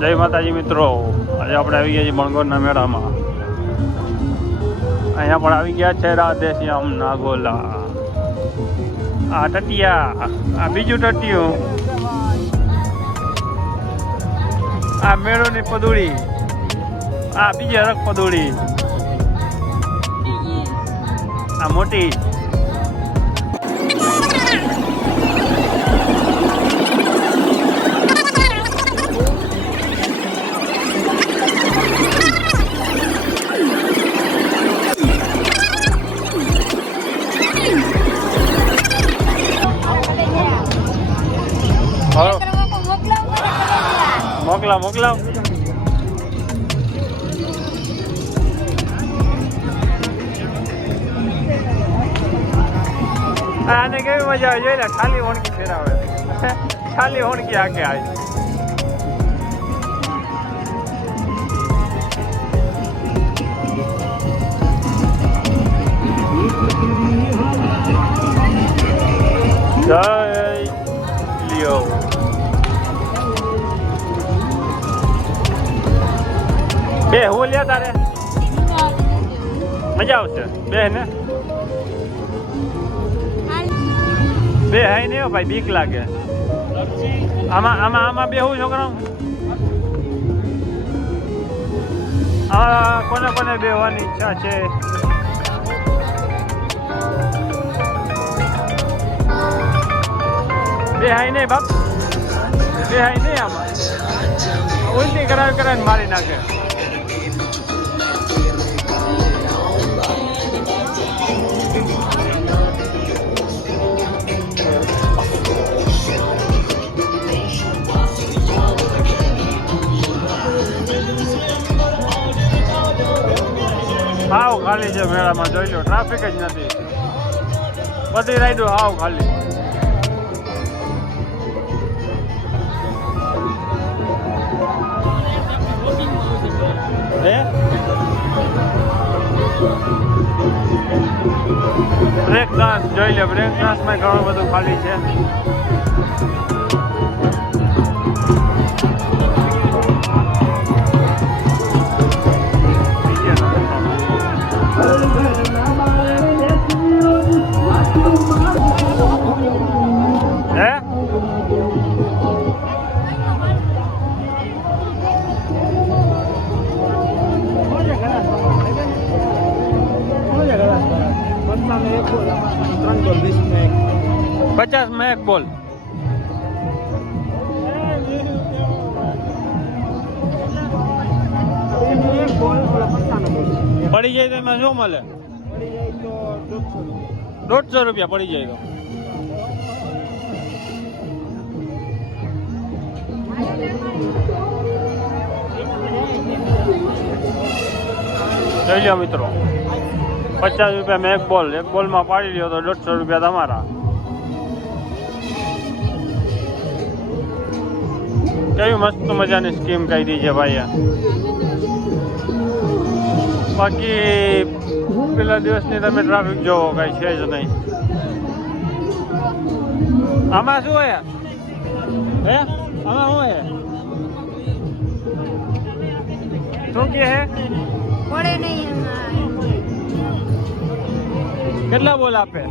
જય માતાજી મિત્રો. આજે આપણે આવી ગયા છીએ મણગોરના મેળામાં. અહીંયા પણ આવી ગયા છે રાધેશ્યામ નાગોલા. આ ટટિયા, આ બીજું ટટિયું. આ મેળોની પદુડી. આ બીજી હરક પદુડી. આ મોટી. મોકલાવ મોકલાવ. આને કેવી મજા આવે? જોઈ ને ખાલી હોણકી ફેરાવે. ખાલી હોણકી આગે આવી. બે, હું લે તારે? મજા આવશે. બે ને? બે હાઈ નહીં ભાઈ, બીક લાગે. આમાં આમાં આમાં બે હું છોકરા આ કોને કોને બેવાની ઈચ્છા છે? બે હાઈ નહીં બાપ. બે હાઈ નહીં આમાં. ઉલટી કરાવી, કરાવીને મારી નાખે. ખાલી છે મેળામાં જોઈ લો ટ્રાફિક જ નથી. બધી રાઈડો આવ ખાલી. બ્રેક ડાન્સ જોઈ લે બ્રેક ડાન્સમાં ઘણું બધું ખાલી છે. પચાસમાં એક બોલ. પડી જાય તો એમાં શું મળે? દોઢસો રૂપિયા પડી જાય તો. જોઈ લો મિત્રો. પચાસ રૂપિયા મેં એક બોલ, એક બોલમાં પાડી લ્યો તો દોઢસો રૂપિયા તમારા. કેવી મસ્ત મજાની સ્કીમ કાઢી છે ભાઈએ. બાકી પેલા દિવસની તમે ટ્રાફિક જોવો, કઈ છે જ નહીં. આમાં શું હે હે? આમાં શું હે શું કે હે પડે નહીં એમાં. કેટલા બોલ આપે?